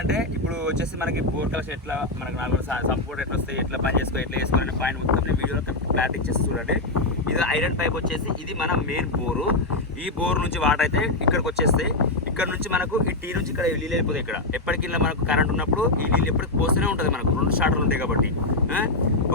ఏంటంటే ఇప్పుడు వచ్చేసి మనకి బోర్ కలెక్షన్ ఎట్లా మనకు నాలుగు సపోర్ట్ ఎట్లా వస్తాయి, ఎట్లా పని చేసుకో, ఎట్లా చేసుకోవాలనే పాయింట్ మొత్తం నేను వీడియోలో క్లారిటీ చేసి చూడండి. ఇది ఐరన్ పైప్ వచ్చేసి ఇది మన మెయిన్ బోరు. ఈ బోర్ నుంచి వాటర్ అయితే ఇక్కడికి వచ్చేస్తాయి. ఇక్కడ నుంచి మనకు ఈ టీ నుంచి ఇక్కడ నీళ్ళు వెళ్ళిపోతాయి. ఇక్కడ ఎప్పటికి మనకు కరెంట్ ఉన్నప్పుడు ఈ నీళ్ళు ఎప్పటికి పోస్తూనే ఉంటుంది. మనకు 2 స్టార్టర్లు ఉంటాయి కాబట్టి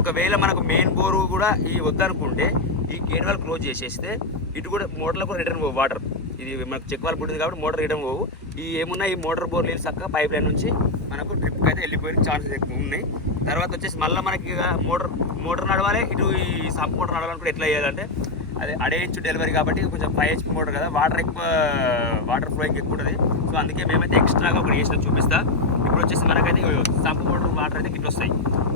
ఒకవేళ మనకు మెయిన్ బోరు కూడా ఈ వద్దనుకుంటే ఈ గేట్ వాల్ క్లోజ్ చేసేస్తే ఇటు కూడా మోటార్లో కూడా రిటర్న్ పోవు వాటర్. ఇది మనకు చెక్ వాల్ పుట్టింది కాబట్టి మోటార్ రిటర్న్ పోవు. ఈ ఏమున్నా ఈ మోటార్ బోర్ నీళ్ళు చక్కగా పైప్ లైన్ నుంచి మనకు డ్రిప్కి అయితే వెళ్ళిపోయిన ఛాన్సెస్ ఎక్కువ ఉన్నాయి. తర్వాత వచ్చేసి మళ్ళీ మనకి మోటార్ నడవాలి, ఇటు ఈ సంప్ మోటార్ నడవాలనుకుంటే ఎట్లా చేయాలంటే అదే అడేంచు డెలివరీ కాబట్టి కొంచెం 5 HP మోటార్ కదా, వాటర్ ఫ్లోయింగ్ ఎక్కువ ఉంటుంది. సో అందుకే మేమైతే ఎక్స్ట్రాగా ఒకటి వేసిన చూపిస్తా. ఇప్పుడు వచ్చేసి మనకైతే సంప్ మోటార్ వాటర్ అయితే ఇట్లా వస్తాయి,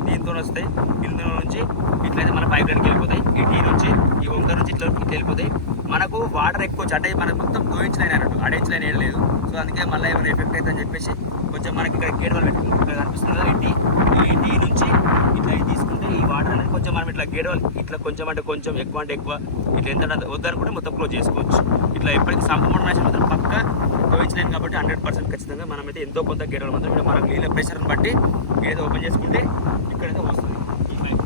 దీంతో వస్తాయి. ఇందులో నుంచి ఇట్లయితే మన పైప్ లైన్కి వెళ్ళిపోతాయి. ఈ టీ నుంచి ఈ వంక నుంచి ఇట్లా వెళ్ళిపోతాయి. మనకు వాటర్ ఎక్కువ అంటే మనకు మొత్తం దోయించలైన అన్నట్టు, అడేంచలైన ఏం లేదు. సో అందుకే మళ్ళీ ఏమైనా ఎఫెక్ట్ అవుతుందని చెప్పేసి కొంచెం మనకి ఇక్కడ గేట్ వాళ్ళు పెట్టుకుంటాం. ఇక్కడ కనిపిస్తుంది కదా ఈ టీ నుంచి ఇట్లా తీసుకుంటే ఈ వాటర్ అనేది కొంచెం మనం ఇట్లా గేట్ వాళ్ళు ఇట్లా కొంచెం అంటే కొంచెం ఎక్కువ అంటే ఎక్కువ ఇట్లా ఎంత వద్దనుకుంటే మొత్తం క్లోజ్ చేసుకోవచ్చు. ఇట్లా ఎప్పటికీ సంపూర్ణ నాశనం మాత్రం పక్క దోయించలేను కాబట్టి 100% ఖచ్చితంగా మనమైతే ఎంతో కొంత గేట్ వాళ్ళు మాత్రం మనకు నీళ్ళ ప్రెషర్ని బట్టి గేట్ ఓపెన్ చేసుకుంటే ఇక్కడైతే వస్తుంది. ఈ పైప్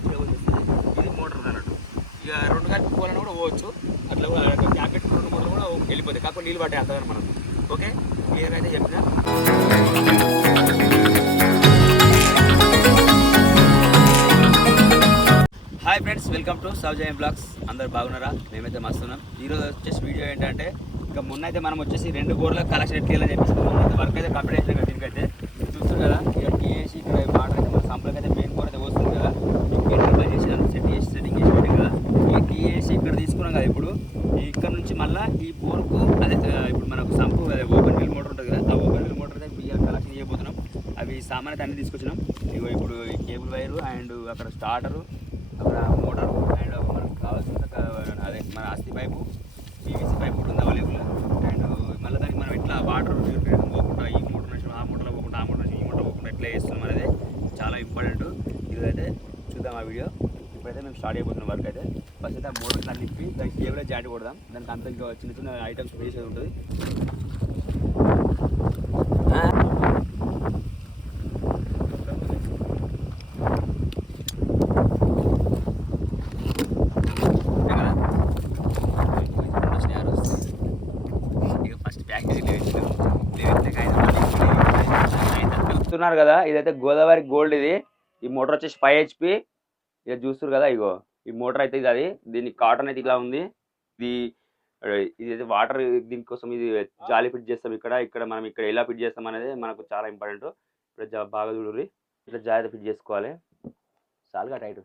ఇది మోటార్ అన్నట్టు. ఇక 2 కలిపి పోవాలని కూడా పోవచ్చు. అట్లా జాకెట్ 2 మోటార్లు కూడా వెళ్ళిపోతాయి. కాకపోతే నీళ్ళు పట్టే అంతగా మనం ఓకే క్లియర్గా అయితే చెప్పిన. Hi friends, welcome to Soujayam blogs. అందరు బాగున్నారా? మేమైతే మస్తున్నాం. ఈరోజు వచ్చేసి వీడియో ఏంటంటే ఇంకా మొన్న అయితే మనం వచ్చేసి 2 బోర్లకు కలెక్షన్ ఎట్లా చెప్పేసి వర్క్ అయితే కంప్లీట్ అవుతుంది కదా. దీనికైతే చూస్తారు కదా, ఇక టీ వేసి ఇక్కడ వాటర్ అయితే మన సంపలకి అయితే మెయిన్ బోర్ అయితే వస్తుంది కదా. సెట్టింగ్ చేసి పెట్టాం కదా. ఈ టీ వేసి ఇక్కడ తీసుకున్నాం కదా. ఇప్పుడు ఇక్కడ నుంచి మళ్ళీ ఈ బోర్కు అదే ఇప్పుడు మనకు సంపు అదే ఓపెన్ వీల్ మోటార్ ఉంటుంది కదా, ఆ ఓపెన్ వీల్ మోటార్ అయితే బియ్యాలు కలెక్షన్ చేయబోతున్నాం. అవి సామాన్ అయితే అన్నీ తీసుకొచ్చినాం. ఇప్పుడు ఈ కేబుల్ వైరు అండ్ అక్కడ స్టార్టరు, అక్కడ మోటారు అండ్ మనకు కావాల్సిన అదే మన అస్థి పైపు, పీవీసీ పైపు ఉంటుంది అవైలబుల్. అండ్ మళ్ళీ దానికి మనం ఎట్లా వాటర్ పోకుండా ఈ మోటార్ నుంచి ఆ మోటార్లో పోకుండా ఆ మోటార్ నుంచి ఈ మోటార్ పోకుండా ఎట్లా వేస్తున్నాం అనేది చాలా ఇంపార్టెంట్. ఇదైతే చూద్దాం ఆ వీడియో. ఇప్పుడైతే మేము స్టార్ట్ అయిపోతున్నాం వర్క్ అయితే. ఫస్ట్ అయితే ఆ మోటార్ అన్ని తిప్పి దానికి కేబుల్ జాయింట్ కొడదాం. దానికి అంతా ఇంకా చిన్న చిన్న ఐటమ్స్ వేసేది ఉంటుంది. చూస్తున్నారు కదా, ఇదైతే గోదావరి గోల్డ్. ఇది ఈ మోటార్ వచ్చేసి 5 HP. ఇక చూస్తారు కదా, ఇగో ఈ మోటార్ అయితే ఇది అది. దీని కాటన్ అయితే ఇలా ఉంది. ఇది వాటర్ దీనికోసం ఇది జాలి ఫిట్ చేస్తాం. ఇక్కడ మనం ఇక్కడ ఎలా ఫిట్ చేస్తాం అనేది మనకు చాలా ఇంపార్టెంట్. ఇప్పుడు బాగా చూడండి, ఇట్లా జాగ్రత్త ఫిట్ చేసుకోవాలి. చాలుగా టైట్.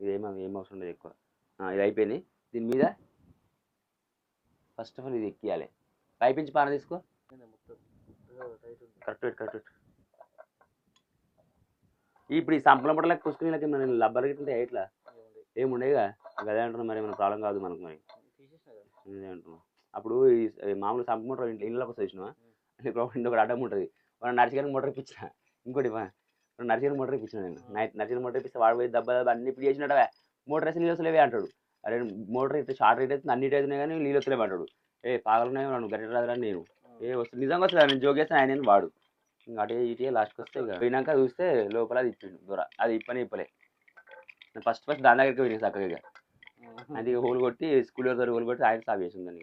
ఇది ఏం అవసరం లేదు ఎక్కువ. ఇది అయిపోయింది. దీని మీద ఫస్ట్ ఆఫ్ ఆల్ ఇది ఎక్కియాలి. పైప్ నుంచి పాన తీసుకో. కరెక్ట్. ఇప్పుడు ఈ సంపల పొట్టలకి పుష్కరీలకి మన లబ్బర్ గిట్ల ఇట్లా ఏముండేగా అదే అంటున్నాం. మరి మన ప్రాబ్లం కాదు మనకు. మరి అంటున్నాం అప్పుడు ఈ మామూలు సంప మోటార్ ఇళ్ళకి వస్తుంది చూసినా, ఇంకొకటి అడ్డం ఉంటుంది. మనం నర్సరీ మోటార్ ఇప్పించిన, ఇంకోటి నర్సరీ మోటార్ ఇప్పించిన. నేను నర్సరీ మోటార్ ఇప్పిస్తే వాడు పోయి దెబ్బ అన్ని ఇప్పుడు చేసినట్టు మోటార్ వేసి నీళ్ళు వస్తలేవే అంటాడు. అరే మోటార్ ఇట్లా షార్ట్ రేట్ అయితే అన్నిటి అవుతున్నాయి కానీ నీళ్ళు వస్తలేవు అంటాడు. పాగలున్నాయి నన్ను గట్టి రాదని నేను వస్తుంది. నిజంగా వస్తుంది. నేను జోగేస్తాను ఆయన వాడు ఇంకా అటే ఇటే లాస్ట్కి వస్తే ఇక పోయినాక చూస్తే లోపల అది ఇప్పిండు దూర. అది ఇప్పలే. నేను ఫస్ట్ దాని దగ్గరికి పోయినా చక్కగా. అది హోల్ కొట్టి స్కూల్ హోల్ కొట్టి ఆయన సాఫ్ చేసిందని.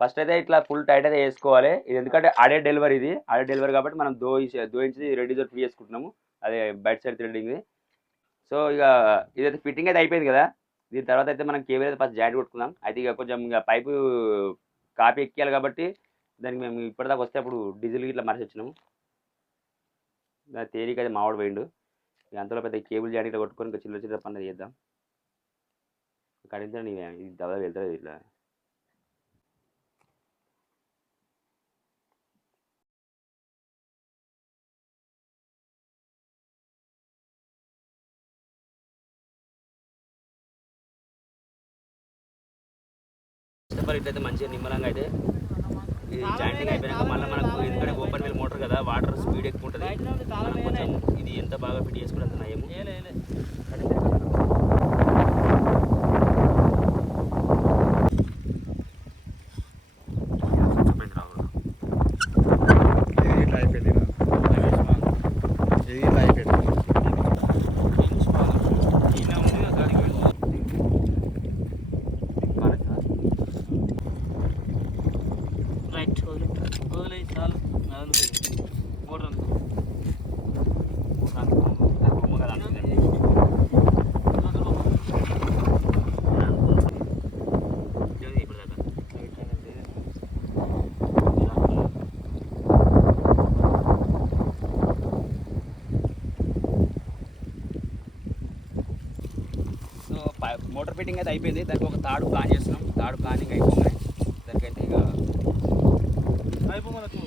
ఫస్ట్ అయితే ఇట్లా ఫుల్ టైట్ అయితే వేసుకోవాలి. ఇది ఎందుకంటే అడే డెలివరీ. ఇది అడే డెలివరీ కాబట్టి మనం దోయించి రెడీ ఫ్రీ చేసుకుంటున్నాము. అదే బయట సైడ్ థ్రెడ్డింగ్. సో ఇక ఇదైతే ఫిట్టింగ్ అయితే అయిపోయింది కదా. దీని తర్వాత అయితే మనం కేబుల్ అయితే ఫస్ట్ జాయింట్ కొట్టుకుందాం. అయితే ఇక కొంచెం ఇక పైపు కాపీ ఎక్కియాలి కాబట్టి దానికి మేము ఇప్పటిదాకా వస్తే అప్పుడు డీజిల్ ఇట్లా మరిచి వచ్చినాము. తేలిక అయితే మావాడు పోయిండు. ఇక అంతలో పెద్ద కేబుల్ జాయింట్ ఇట్లా కొట్టుకొని ఇంకా చిల్లర పని చేద్దాం. కడిగితే ఇది దవదా వెళ్తుంది ఇట్లా. ఇట్లయితే మంచిగా నిమ్మలంగా అయితే ఇది జాయింటింగ్ అయిపోయినాక మళ్ళీ మనకు ఎందుకంటే ఓపెన్ వీల్ మోటార్ కదా, వాటర్ స్పీడ్ ఎక్కువ ఉంటుంది. మనం కొంచెం ఇది ఎంత బాగా ఫిట్ చేసుకుని అంత నయము. ఇట్లా అయిపోయింది. ఫిట్టింగ్ అయితే అయిపోయింది. దానికి ఒక తాడు ప్లాన్ చేస్తున్నాం. తాడు ప్లానింగ్ అయిపోయింది. దానికైతే ఇక అయిపోమనకు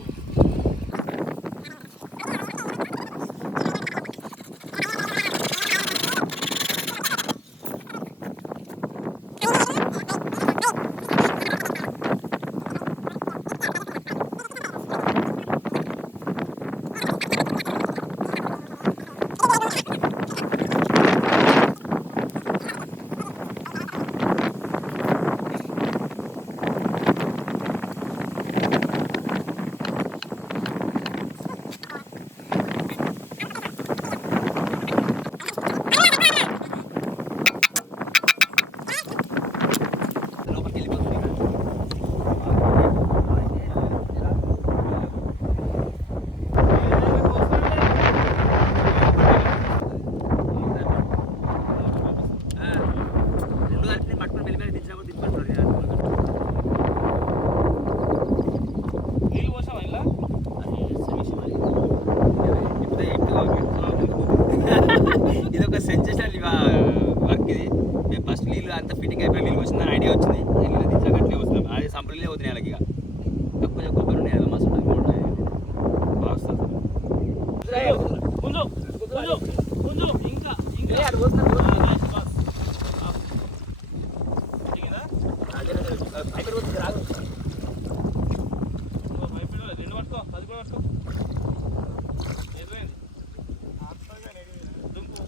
లోపలికి వెళ్ళిపోతుంది. రెండు కలిపి పట్టుకొని వెళ్ళిపోయి దించినప్పుడు దించుకుంటారు. నీళ్ళు పోసావా ఇలా ఇది ఒక సెన్సేషనల్ వర్క్. ఇది మేము ఫస్ట్ నీళ్ళు అంత ఫిట్టింగ్ అయిపోయి నీళ్ళు వచ్చిందని ఐడియా వచ్చింది. నీళ్ళు దించాక అట్లే వస్తున్నాం. అది సంపరీలే వదిలే వాళ్ళకి ఇక తక్కువ కొబ్బరి ఉన్నాయి మస్తు ఉంటుంది. బాగా వస్తుంది. ముందు ముందు ముందు ఇంకా ఇంకా రెండు పట్టుకో అది కూడా పట్టుకో ఏమైంది దుంపు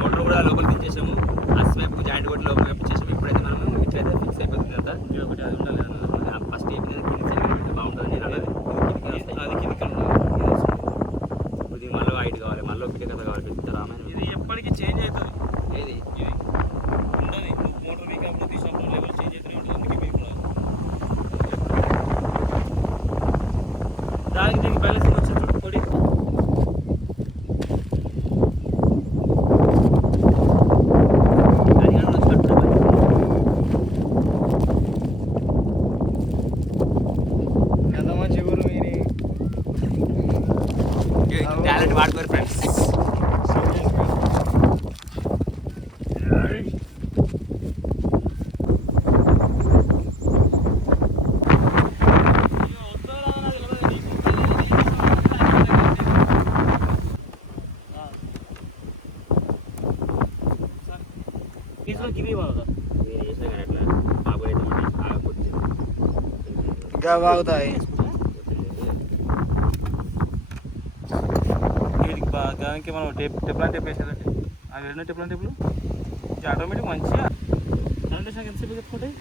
మోటార్ కూడా లోపలికి దించేసాము. అస్వైపు జాయింట్ కూడా లోపలికి పంపించేసాము. ఇప్పుడైతే మనం ఇట్లయితే ఫిక్స్ అయిపోతుంది అంతా. ఒకటి అది ఉండాలి ఫస్ట్ కింద సైడ్ బాగుంటుంది. నేను అనేది అది కిందికి ఇది మళ్ళీ హైట్ కావాలి, మళ్ళీ పిట్ట కథ కావాలి. పెద్ద రామాయణం ఇది ఎప్పటికీ చేంజ్ అవుతుంది. ఏది ఇది ఉండదు మోటార్ వీకప్పుడు తీసినప్పుడు లెవెల్ చేంజ్ అవుతూనే ఉంటుంది. అందుకే మీకు దీనికి బ్యాలెన్సింగ్ వచ్చి చూడు పొడి అది కానీ వచ్చి పట్టుకుంటే ఎంత మంచి ఊరు మీరు టాలెంట్ వాడుకోరు ఫ్రెండ్స్. కింది బాగా నేను చేసినా కానీ అట్లా బాబు అయితే బాగా కొద్ది ఇంకా బాగుతాయి దానికి మనం టెప్లాన్ టెప్ వేసేదంటే అవి ఎన్నో టెప్లాన్ టెప్లు ఇది ఆటోమేటిక్ మంచిగా కరెంట్ వేసాక ఎంతసేపు చెప్పుకుంటాయి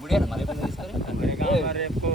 ముడియాను మరి రేపు